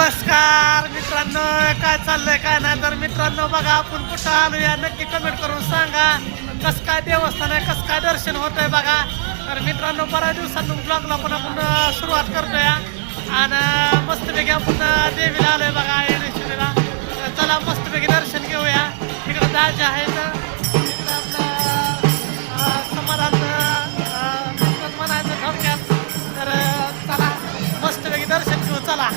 नमस्कार मित्रांनो, काय चाललंय काय नाही. तर मित्रांनो बघा, आपण कुठं आलो या नक्की कमेंट करून सांगा. कसं काय देवस्थान आहे, कसं काय दर्शन होतंय बघा. तर मित्रांनो, बऱ्याच दिवसांतून ब्लॉगला पण आपण सुरुवात करतोय आणि मस्तपैकी आपण देवीला आलोय बघा, येणेश्वरीला. चला मस्तपैकी दर्शन घेऊया. तिकडे दाजी आहेत, समाधान म्हणायचं थोडक्यात. तर चला मस्तपैकी दर्शन घेऊ, चला.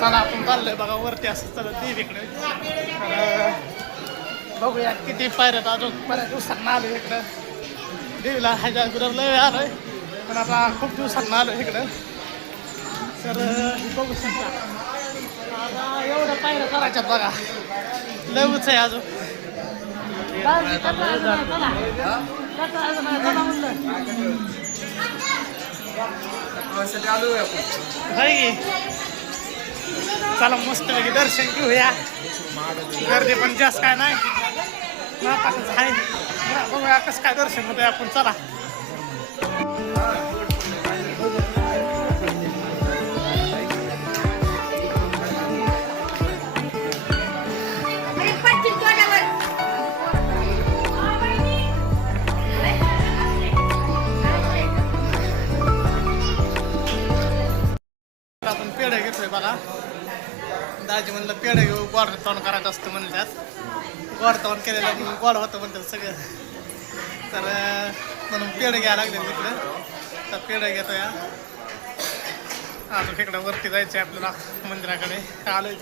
चला आपण चाललोय बघा वरती, असं चला देवीकडे. बघूया किती पायऱ्यात, अजून बऱ्याच दिवसांना आलो इकडं देवीला. ह्याच्या अगोदर लय आलोय, पण आता खूप दिवसांना आलो इकडं. तर बघू शकता आता एवढं पायऱ्या करायच्यात बघा, लय उंच आहे अजून. चला मस्तपैकी दर्शन घेऊया. गर्दी पण जास्त काय नाही, नाताकच आहे. बघूया कसं काय दर्शन होतंय आपण, चला. आपण पेढे घेतोय बघा. दाजी म्हणलं पेढे घेऊ, गोड तोंड करायचं असतं म्हणतात. गोड तोंड केलेलं गोड होतं म्हणतात सगळं. तर म्हणून पेढे घ्यायला लागले तिकडं. तर पेढे घेतोय. अजून इकडं वरती जायचं आहे आपल्याला मंदिराकडे. आलोय